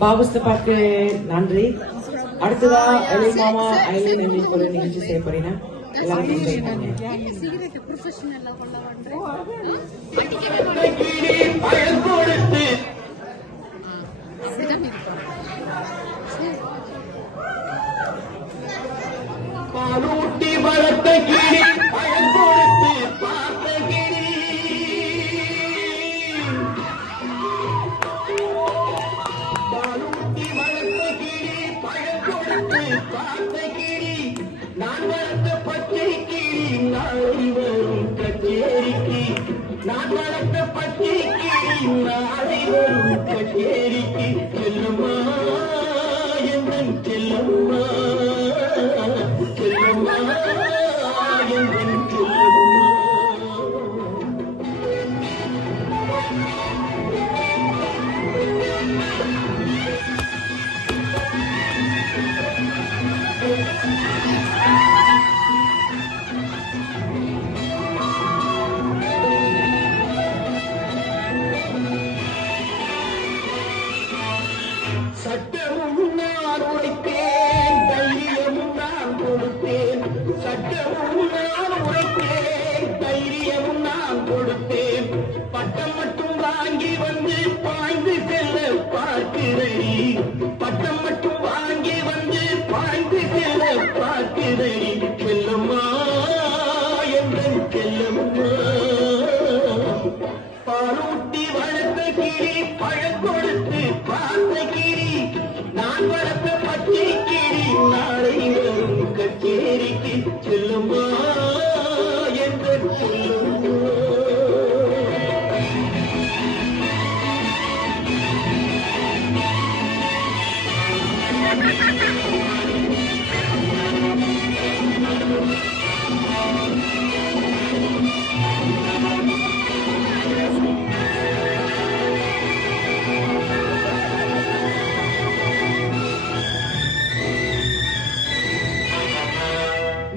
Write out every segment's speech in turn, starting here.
பாபுஸ்தபாக்கு நன்றி. அடுத்ததா அலி மாமா ஐலின் என்ற ஒரு நிகழ்ச்சி செய்யப்படுறேன். எல்லாரும் என்ஜாய் பண்ணுங்க. பாலூட்டி வளர்த்த கிளி பயன் கொடுத்து பார்த்த கிளி பாலூட்டி வளர்த்த கிளி பயன் கொடுத்து பார்த்த கிளி நான் வளர்த்த பச்சை கிளி நாளை வரும் கச்சேரிக்கு நான் வளர்த்த பச்சை கிளி நாளை வரும் கச்சேரிக்கு செல்லுமா என் செல்லுமா சட்டமும் நான் உரைப்பேன், தைரியமும் நான் கொடுத்தேன். சட்டமும் நான் உரைப்பேன், தைரியமும் நான் கொடுத்தேன். பட்டம் மட்டும் வாங்கி வந்து பாய்ந்து செல்ல பார்க்கிறடி. பட்டம் மட்டும் வாங்கி வந்து பாய்ந்து செல்ல பார்க்கிறடி. செல்லம்மா என் செல்லம்மா பாலூட்டி வளர்த்த கிளி பழம் கொடுத்து பார்த்த கிளி நான் வளர்த்த பச்சை கிளி நாளை வரும் கச்சேரிக்கு செல்லுமா என்று சொல்லுமா.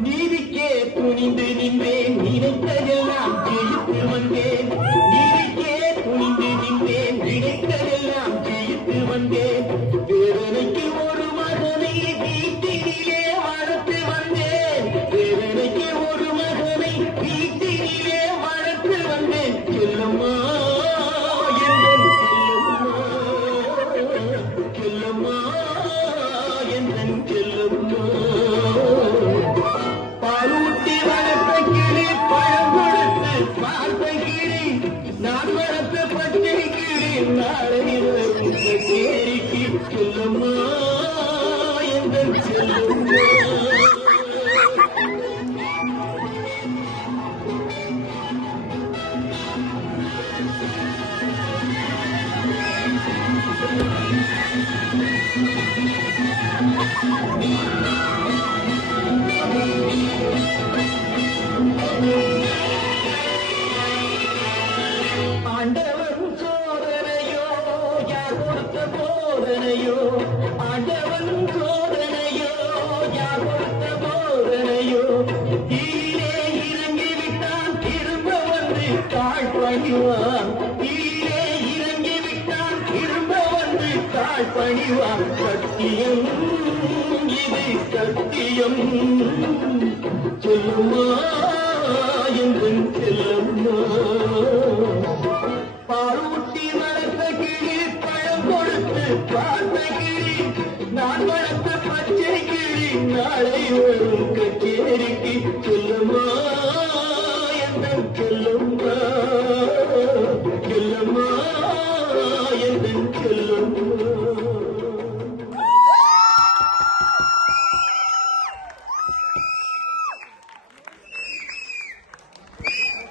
நீதிக்கே துணிந்து நின்றேன், நினைத்ததெல்லாம் ஜெயித்து வந்தேன். நீதிக்கே துணிந்து நின்றேன், நினைத்ததெல்லாம் ஜெயித்து வந்தேன். வேதனைக்கு ஒரு மகனை வீட்டினிலே வளர்த்து வந்தேன். வேதனைக்கு ஒரு மகனை வீட்டினிலே வளர்த்து வந்தேன். செல்லம்மா என் செல்லம்மா, செல்லம்மா என் செல்லம்மா பாலூட்டி வளர்த்த கிளி பழம் கொடுத்து பார்த்த கிளி நான் வளர்த்த பச்சை கிளி நாளை வரும் கச்சேரிக்கு செல்லம்மா என் செல்லம்மா. ஆண்டவன் சோதனையோ யார் கொடுத்த போதனையோ. ஆண்டவன் சோதனையோ யார் கொடுத்த போதனையோ. தீரே இறங்கிவிட்டான் திரும்ப வந்து தாழ் பணிவான். தீரே இறங்கிவிட்டான் திரும்ப வந்து தாழ் பணிவான். சத்தியம் இது சத்தியம் சொல்லுமா என் செல்லம்மா. பாலூட்டி வளர்த்த கிளி பழம் கொடுத்து பார்த்த கிளி நான் வளர்த்த பச்சை கிளி நாளை வரும் கச்சேரிக்கு செல்லுமா என் செல்லும்.